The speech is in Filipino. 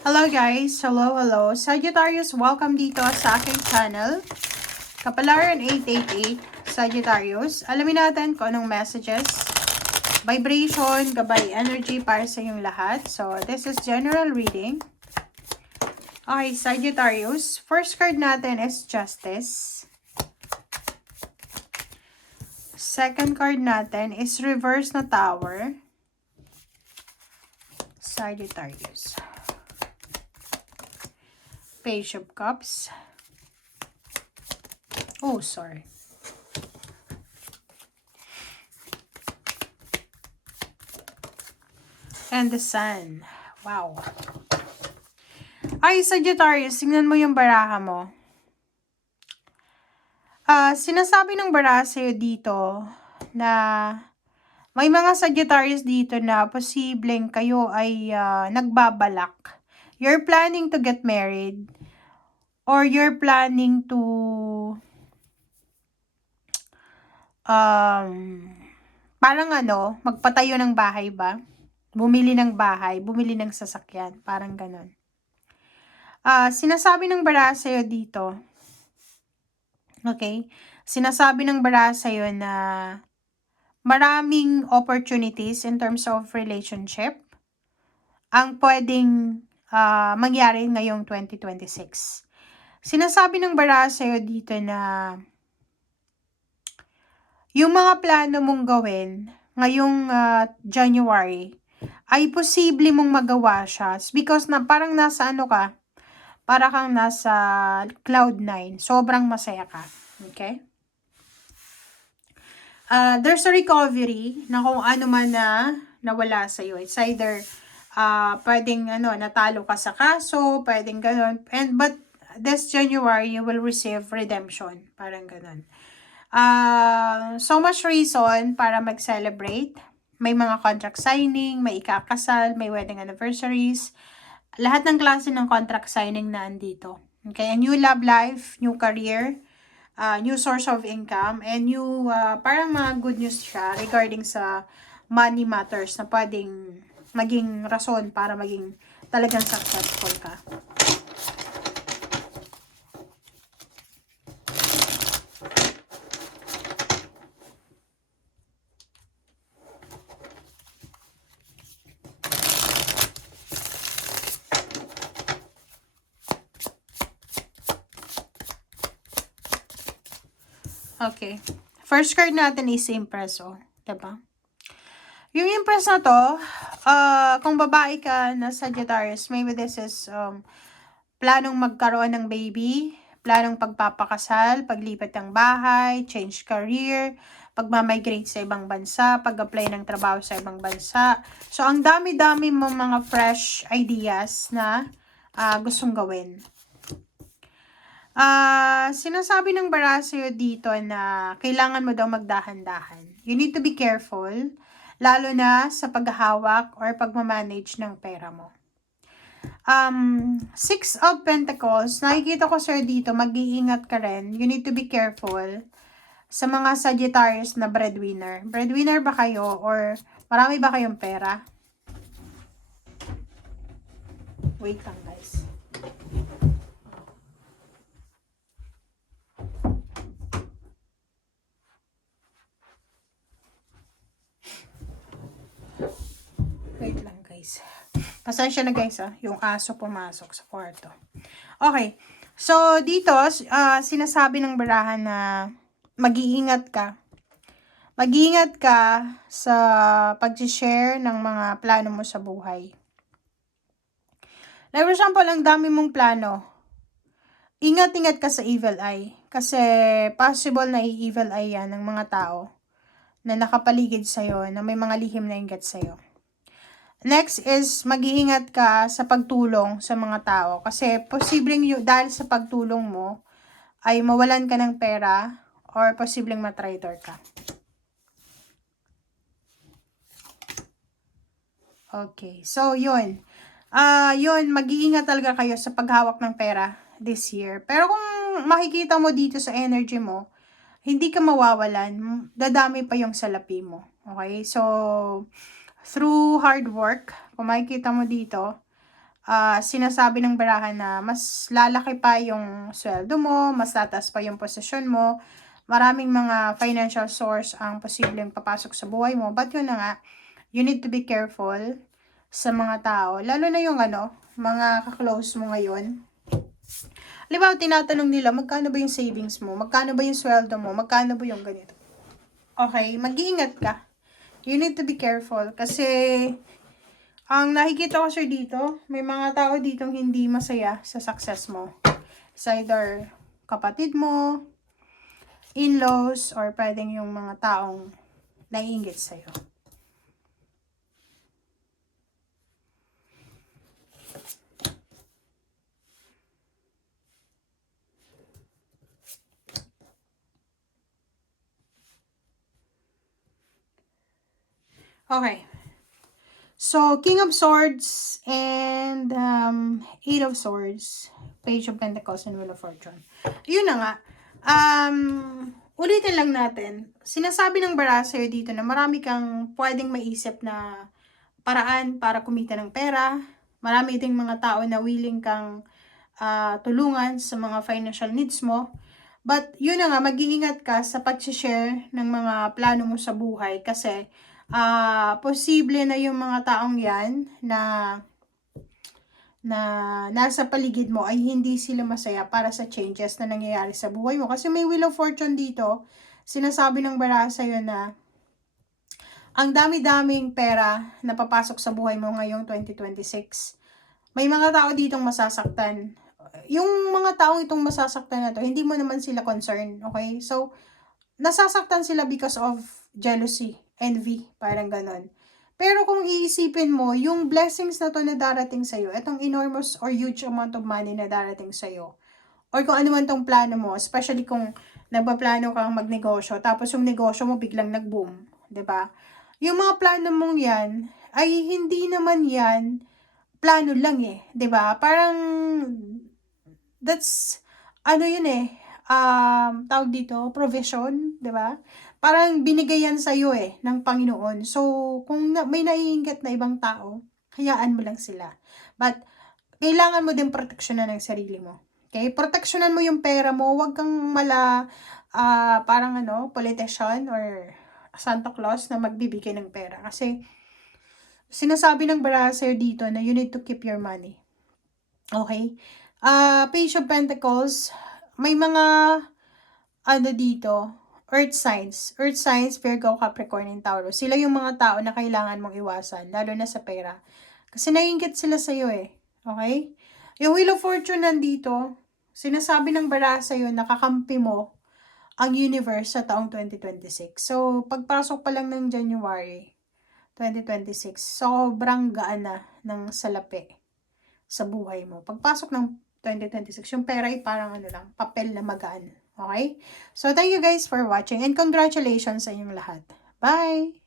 Hello guys! Hello! Sagittarius, welcome dito sa aking channel. Kapalaran 888, Sagittarius. Alamin natin kung anong messages, vibration, gabay energy para sa inyong lahat. So, this is general reading. Okay, Sagittarius. First card natin is Justice. Second card natin is Reverse na Tower. Sagittarius. Page of Cups. Oh, sorry. And the Sun. Wow. Ay, Sagittarius, tingnan mo yung baraha mo. Sinasabi ng baraha sa'yo dito na may mga Sagittarius dito na posibleng kayo ay nagbabalak. You're planning to get married or you're planning to parang magpatayo ng bahay ba? Bumili ng bahay, bumili ng sasakyan, parang ganon. Sinasabi ng baraha sa'yo dito, okay? Sinasabi ng baraha sa'yo na maraming opportunities in terms of relationship ang pwedeng mangyari ngayong 2026. Sinasabi ng baraha sa'yo dito na yung mga plano mong gawin ngayong January ay posible mong magawa siya because na parang nasa para kang nasa cloud 9. Sobrang masaya ka. Okay? There's a recovery na kung ano man na nawala sa'yo. It's either pwedeng natalo ka sa kaso, pwedeng gano'n. But this January, you will receive redemption. Parang gano'n. So much reason para mag-celebrate. May mga contract signing, may ikakasal, may wedding anniversaries. Lahat ng klase ng contract signing na andito. Okay, a new love life, new career, new source of income, and new, parang mga good news siya regarding sa money matters na pwedeng maging rason para maging talagang successful ka. Okay. First card natin is Empress, diba? Yung Empress na to, kung babae ka na Sagittarius, maybe this is planong magkaroon ng baby, planong pagpapakasal, paglipat ng bahay, change career, pagmamigrate sa ibang bansa, pag-apply ng trabaho sa ibang bansa. So, ang dami-dami mo mga fresh ideas na gustong gawin. Sinasabi ng baraha sa'yo dito na kailangan mo daw magdahan-dahan. You need to be careful, lalo na sa paghahawak or pagmamanage ng pera mo. Six of Pentacles, nakikita ko sir dito, mag-iingat ka rin. You need to be careful sa mga Sagittarius na breadwinner. Breadwinner ba kayo or marami ba kayong pera? Wait lang guys. Wait lang guys. Pasensya na guys yung aso pumasok sa kwarto. Okay. So dito, sinasabi ng baraha na mag-iingat ka. Mag-iingat ka sa pag-share ng mga plano mo sa buhay. Like for example, ang dami mong plano. Ingat-ingat ka sa evil eye. Kasi possible na i-evil eye yan ng mga tao na nakapaligid sa'yo, na may mga lihim na ingat sa'yo. Next is mag-iingat ka sa pagtulong sa mga tao. Kasi posibleng dahil sa pagtulong mo ay mawalan ka ng pera or posibleng matraitor ka. Okay, so yun. Mag-iingat talaga kayo sa paghawak ng pera this year. Pero kung makikita mo dito sa energy mo, hindi ka mawawalan, dadami pa yung salapi mo. Okay, so through hard work, kung makikita mo dito, sinasabi ng barahan na mas lalaki pa yung sweldo mo, mas tataas pa yung posisyon mo, maraming mga financial source ang posibleng papasok sa buhay mo. But yun na nga, you need to be careful sa mga tao, lalo na yung mga ka-close mo ngayon. Halimbawa, tinatanong nila, magkano ba yung savings mo? Magkano ba yung sweldo mo? Magkano ba yung ganito? Okay, mag-iingat ka. You need to be careful kasi ang nakikita ko sir dito, may mga tao ditong hindi masaya sa success mo. It's either kapatid mo, in-laws, or pwedeng yung mga taong naiinggit sa'yo. Okay. So, King of Swords and Eight of Swords, Page of Pentacles, and Wheel of Fortune. Yun na nga. Ulitin lang natin. Sinasabi ng baraha sa'yo dito na marami kang pwedeng maisip na paraan para kumita ng pera. Marami ding mga tao na willing kang tulungan sa mga financial needs mo. But yun na nga, mag-iingat ka sa pag-share ng mga plano mo sa buhay kasi posible na yung mga taong yan na nasa paligid mo ay hindi sila masaya para sa changes na nangyayari sa buhay mo. Kasi may Wheel of Fortune dito, sinasabi ng baraha sa'yo na ang dami-daming pera na papasok sa buhay mo ngayong 2026. May mga tao ditong masasaktan. Yung mga taong itong masasaktan na to, hindi mo naman sila concern, okay? So, nasasaktan sila because of jealousy, envy, parang ganon. Pero kung iisipin mo, yung blessings na to na darating sa'yo, itong enormous or huge amount of money na darating sa'yo, or kung ano man tong plano mo, especially kung nagpaplano kang magnegosyo, tapos yung negosyo mo biglang nag-boom, 'di ba? Yung mga plano mong yan, ay hindi naman yan plano lang 'di ba? Parang that's yun tawag dito, provision, 'di ba? Parang binigay yan sa iyo ng Panginoon. So, kung may naiinggit na ibang tao, hayaan mo lang sila. But kailangan mo din proteksyonan ng sarili mo. Okay? Proteksyonan mo yung pera mo, huwag kang parang politician or Santa Claus na magbibigay ng pera. Kasi sinasabi ng baraha sa'yo dito na you need to keep your money. Okay? Page of Pentacles, may mga dito, Earth signs, Virgo, Capricorn, and Taurus. Sila yung mga tao na kailangan mong iwasan, lalo na sa pera. Kasi naiinggit sila sa'yo Okay? Yung Wheel of Fortune nandito, sinasabi ng baraha sa'yo na kakampi mo ang universe sa taong 2026. So, pagpasok pa lang ng January 2026, sobrang gaan na ng salapi sa buhay mo. Pagpasok ng 2026, yung pera ay parang lang, papel na magaan. Okay? So, thank you guys for watching and congratulations sa inyong lahat. Bye!